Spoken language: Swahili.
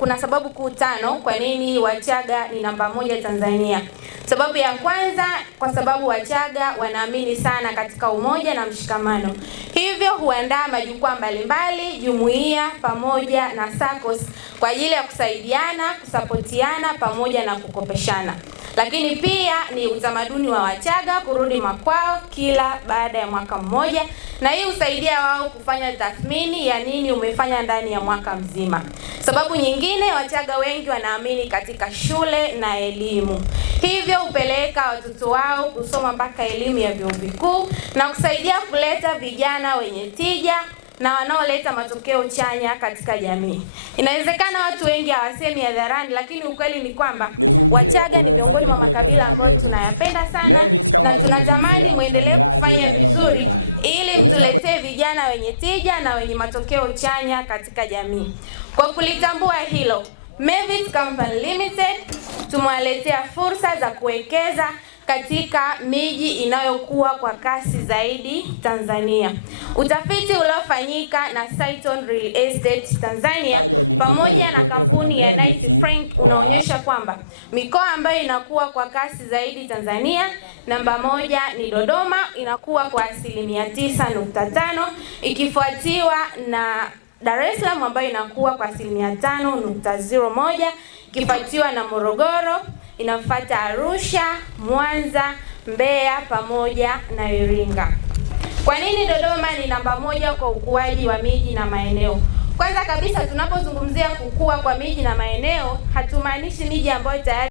kuna sababu kuu 5 kwa nini Wachaga ni namba 1 Tanzania. Sababu ya kwanza, kwa sababu Wachaga wanaamini sana katika umoja na mshikamano. Hivyo huandaa majukwaa mbalimbali, jumuiya pamoja na SACCOS kwa ajili ya kusaidiana, kusapotiana pamoja na kukopeshana. Lakini pia ni utamaduni wa Wachaga kurudi makwao kila baada ya mwaka mmoja, na hii husaidia wao kufanya tathmini ya nini umefanya ndani ya mwaka mzima. Sababu nyingine, Wachaga wengi wanaamini katika shule na elimu. Hivyo hupeleka watoto wao kusoma mpaka elimu ya vyuo vikuu na kusaidia kuleta vijana wenye tija na wanaoleta matokeo chanya katika jamii. Inawezekana watu wengi hawasemi hadharani, lakini ukweli ni kwamba Wachaga ni miongoni mwa makabila ambayo tunayapenda sana na tunatamani muendelee kufanya vizuri ili mtuletee vijana wenye tija na wenye matokeo chanya katika jamii. Kwa kulitambua hilo, Mevit Company Limited tumewaletea fursa za kuwekeza katika miji inayokuwa kwa kasi zaidi Tanzania. Utafiti uliofanyika na Saiton Real Estate Tanzania pamoja na kampuni ya Knight Frank unaonyesha kwamba mikoa ambayo inakuwa kwa kasi zaidi Tanzania, namba 1 ni Dodoma, inakuwa kwa 9.5, ikifuatiwa na Dar es Salaam ambayo inakuwa kwa 5.01, ikifuatiwa na Morogoro, inafuata Arusha, Mwanza, Mbeya pamoja na Iringa. Kwa nini Dodoma ni namba 1 kwa ukuaji wa miji na maeneo? Kwanza kabisa, tunapozungumzia kukua kwa miji na maeneo, hatumaanishi miji ambayo tayari